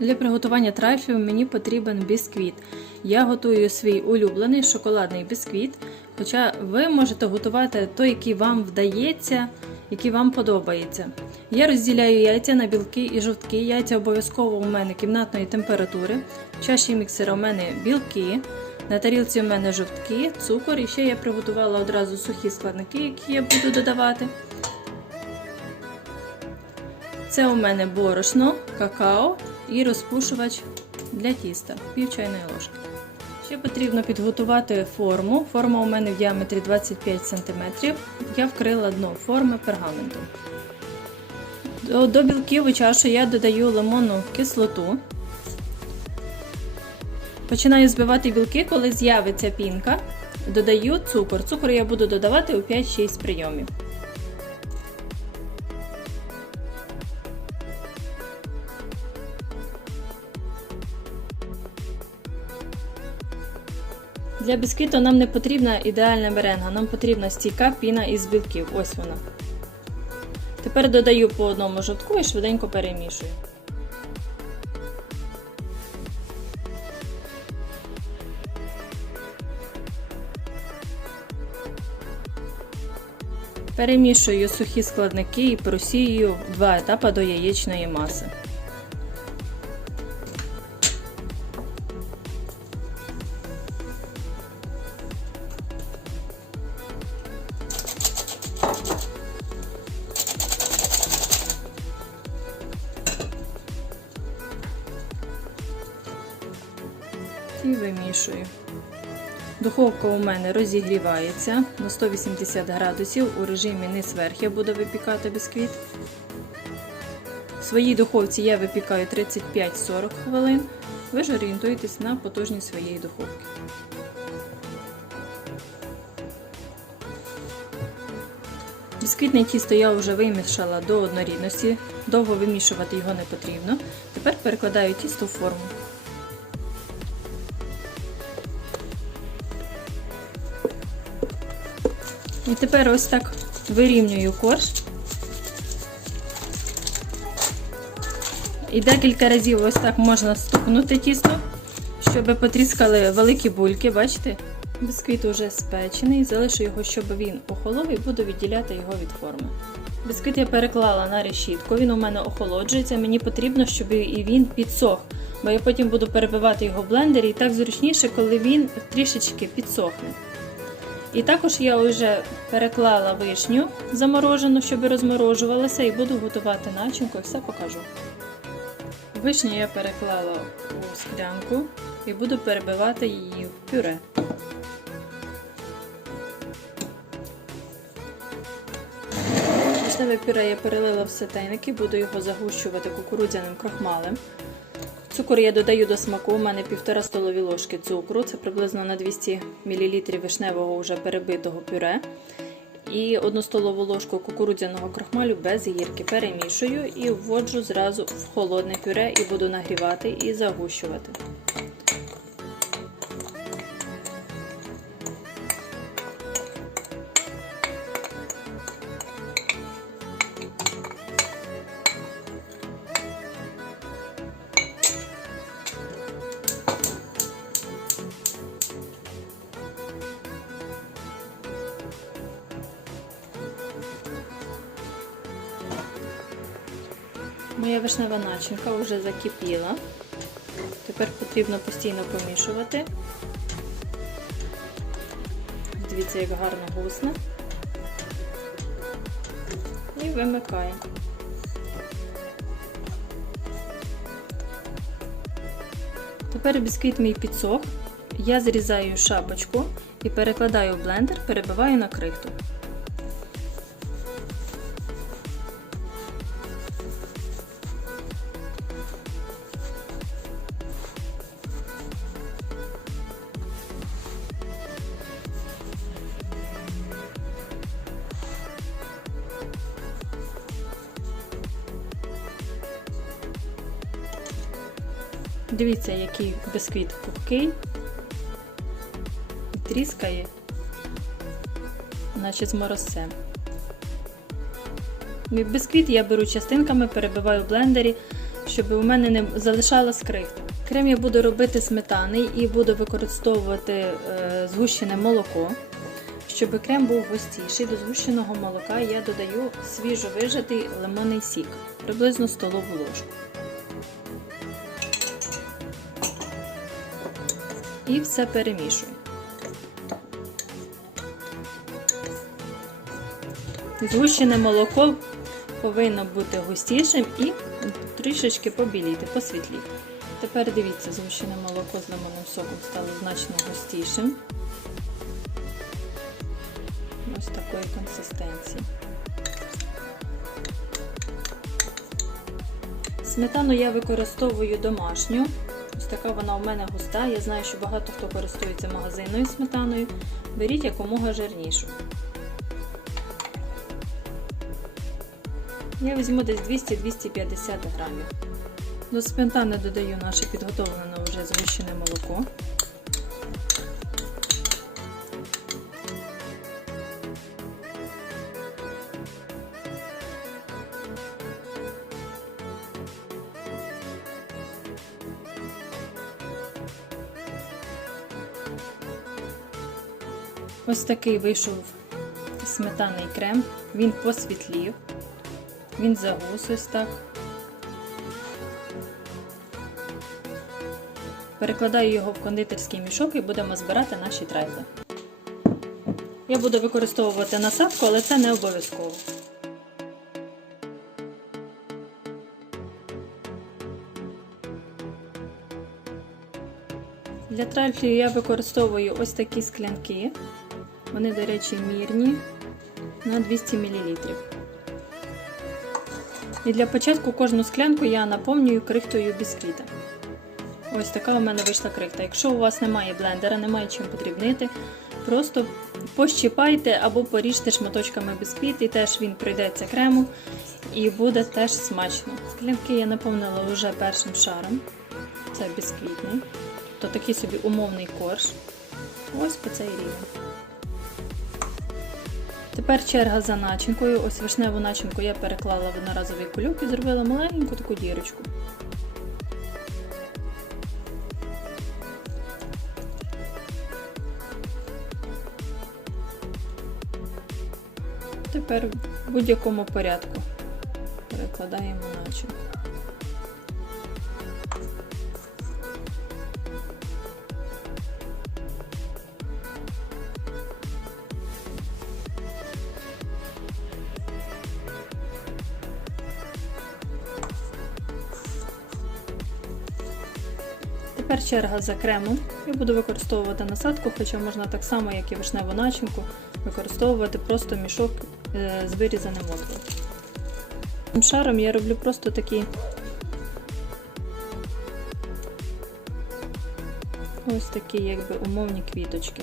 Для приготування трайфлів мені потрібен бісквіт. Я готую свій улюблений шоколадний бісквіт. Хоча ви можете готувати той, який вам вдається, який вам подобається. Я розділяю яйця на білки і жовтки. Яйця обов'язково у мене кімнатної температури. В чаші міксера у мене білки. На тарілці у мене жовтки, цукор і ще я приготувала одразу сухі складники, які я буду додавати. Це у мене борошно, какао і розпушувач для тіста пів чайної ложки. Ще потрібно підготувати форму. Форма у мене в діаметрі 25 см. Я вкрила дно форми пергаментом. До, білків у чашу я додаю лимонну кислоту. Починаю збивати білки, коли з'явиться пінка. Додаю цукор. Цукор я буду додавати у 5-6 прийомів. Для бісквіту нам не потрібна ідеальна меренга, нам потрібна стійка піна із білків. Ось вона. Тепер додаю по одному жовтку і швиденько перемішую. Перемішую сухі складники і просію два етапи до яєчної маси. І вимішую. Духовка у мене розігрівається на 180 градусів у режимі низ верх я буду випікати бісквіт. В своїй духовці я випікаю 35-40 хвилин. Ви ж орієнтуєтесь на потужність своєї духовки. Бісквітне тісто я вже вимішала до однорідності, довго вимішувати його не потрібно. Тепер перекладаю тісто в форму. І тепер ось так вирівнюю корж. І декілька разів ось так можна стукнути тісто, щоб потріскали великі бульки, бачите? Бісквіт уже спечений, залишу його, щоб він охолов і буду відділяти його від форми. Бісквіт я переклала на решітку, він у мене охолоджується. Мені потрібно, щоб і він підсох, бо я потім буду перебивати його в блендері і так зручніше, коли він трішечки підсохне. І також я вже переклала вишню заморожену, щоб розморожувалася, і буду готувати начинку, і все покажу. Вишню я переклала у склянку і буду перебивати її в пюре. Вишневе пюре я перелила в сетейники, буду його загущувати кукурудзяним крохмалем. Цукор я додаю до смаку, у мене 1,5 столові ложки цукру, це приблизно на 200 мл вишневого вже перебитого пюре. І 1 столову ложку кукурудзяного крахмалю без гірки. Перемішую і вводжу зразу в холодне пюре і буду нагрівати і загущувати. Моя начинка вже закипіла. Тепер потрібно постійно помішувати. Дивіться, як гарно гусне. І вимикаємо. Тепер бісквіт мій підсох. Я зрізаю шапочку і перекладаю в блендер, перебиваю на крихту. Дивіться, який бісквіт пухкий. Тріскає, наче з морозцем. Бісквіт я беру частинками, перебиваю в блендері, щоб у мене не залишалась крихта. Крем я буду робити сметаний і буду використовувати е, згущене молоко. Щоб крем був густіший, до згущеного молока я додаю свіжо вижатий лимонний сік, приблизно столову ложку. І все перемішую. Згущене молоко повинно бути густішим і трішечки побіліти, посвітліти. Тепер дивіться, згущене молоко з лимонним соком стало значно густішим. Ось такої консистенції. Сметану я використовую домашню. Така вона у мене густа. Я знаю, що багато хто користується магазинною сметаною. Беріть якомога жирнішу. Я візьму десь 200-250 грамів. До сметани додаю наше підготовлене вже згущене молоко. Ось такий вийшов сметанний крем. Він посвітлів. Він загус ось так. Перекладаю його в кондитерський мішок і будемо збирати наші трайфли. Я буду використовувати насадку, але це не обов'язково. Для трайфлів я використовую ось такі склянки. Вони, до речі, мірні на 200 мл. І для початку кожну склянку я наповнюю крихтою бісквіта. Ось така у мене вийшла крихта. Якщо у вас немає блендера, немає чим подрібнити, просто пощипайте або поріжте шматочками бісквіт, і теж він прийдеться крему і буде теж смачно. Склянки я наповнила вже першим шаром. Це бісквітний. То такий собі умовний корж. Ось по цей рівень. Тепер черга за начинкою. Ось вишневу начинку я переклала в одноразовий кульок і зробила маленьку таку дірочку. Тепер в будь-якому порядку перекладаємо начинку. Тепер черга за кремом. Я буду використовувати насадку, хоча можна так само, як і вишневу начинку, використовувати просто мішок е, з вирізаним отвором. Шаром я роблю просто такі ось такі якби умовні квіточки.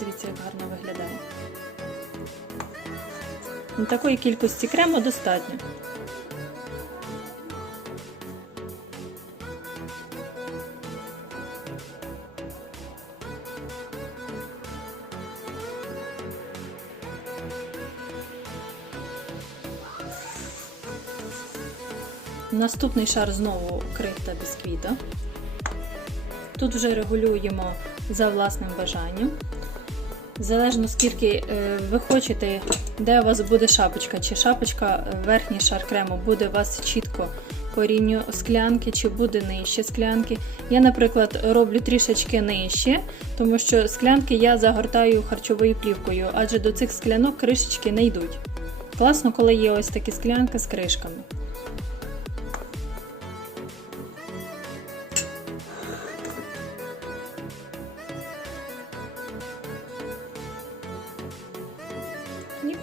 Дивіться, як гарно виглядає. Ну, Такої кількості крему достатньо. Наступний шар знову крихта бісквіта. Тут вже регулюємо за власним бажанням. Залежно скільки е, ви хочете, де у вас буде шапочка, чи шапочка, е, верхній шар крему буде у вас чітко по рівню склянки, чи буде нижче склянки. Я, наприклад, роблю трішечки нижче, тому що склянки я загортаю харчовою плівкою, адже до цих склянок кришечки не йдуть. Класно, коли є ось такі склянки з кришками.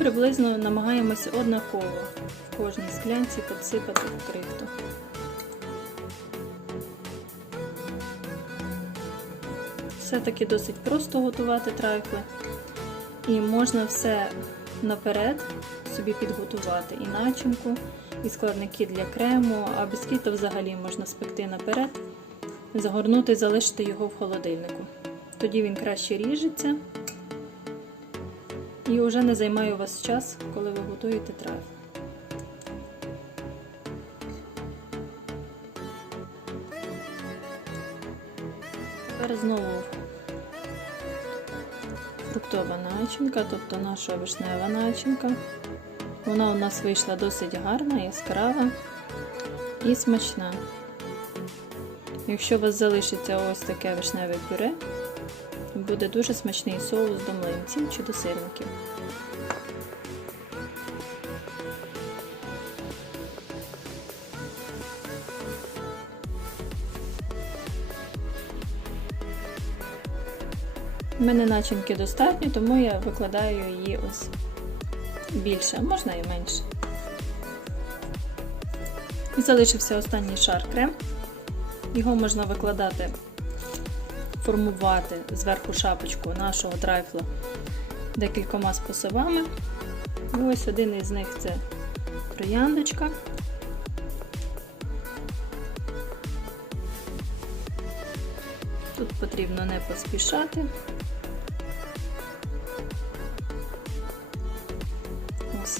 Приблизно намагаємося однаково в кожній склянці підсипати крихту. Все-таки досить просто готувати трайфли. І можна все наперед собі підготувати і начинку, і складники для крему, а бісквіта взагалі можна спекти наперед, загорнути і залишити його в холодильнику. Тоді він краще ріжеться і вже не займає у вас час, коли ви готуєте трайфл. Тепер знову фруктова начинка, тобто наша вишнева начинка. Вона у нас вийшла досить гарна, яскрава і смачна. Якщо у вас залишиться ось таке вишневе пюре, буде дуже смачний соус до млинців чи до сирників. У мене начинки достатньо, тому я викладаю її ось більше, можна і менше. І залишився останній шар крем. Його можна викладати, формувати зверху шапочку нашого драйфла декількома способами. І ось один із них це трояндочка. Тут потрібно не поспішати. Ось.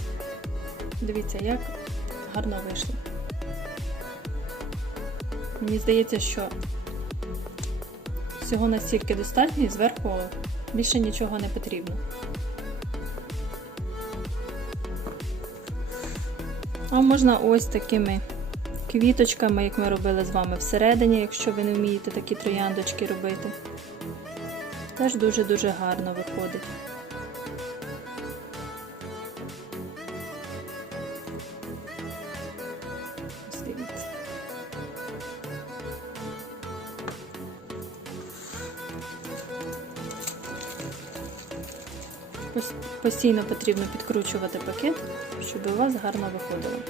Дивіться, як гарно вийшло. Мені здається, що всього настільки достатньо і зверху більше нічого не потрібно. А можна ось такими квіточками, як ми робили з вами всередині, якщо ви не вмієте такі трояндочки робити. Теж дуже-дуже гарно виходить. Постійно потрібно підкручувати пакет, щоб у вас гарно виходило.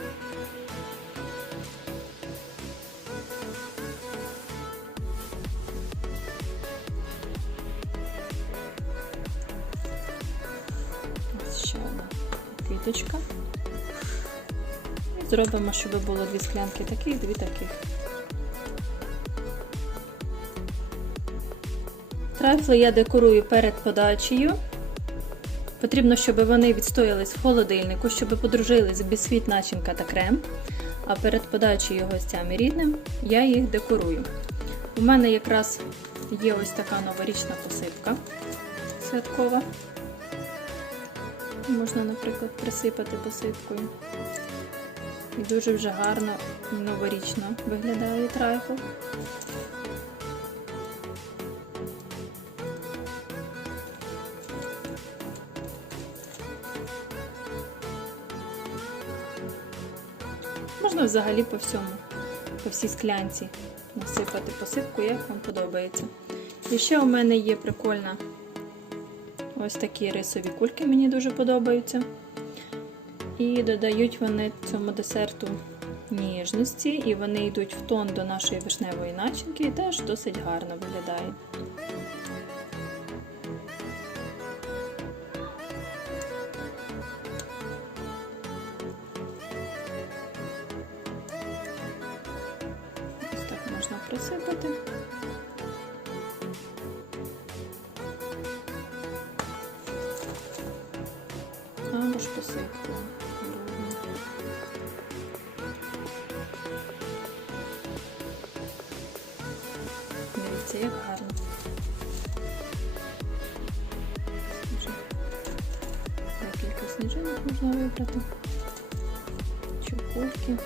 Ще одна квіточка. Зробимо, щоб було дві склянки таких, дві таких. Трайфли я декорую перед подачею. Потрібно, щоб вони відстоялись в холодильнику, щоб подружились бісквіт, начинка та крем. А перед подачею гостям і рідним я їх декорую. У мене якраз є ось така новорічна посипка святкова. Можна, наприклад, присипати посипкою. І дуже вже гарно новорічно виглядає трайфл. Можна взагалі по всьому, по всій склянці насипати посипку, як вам подобається. І ще у мене є прикольна ось такі рисові кульки, мені дуже подобаються. І додають вони цьому десерту ніжності, і вони йдуть в тон до нашої вишневої начинки і теж досить гарно виглядає. Дивіться, як гарно. Декілька сніжинок можна вибрати. чуковки.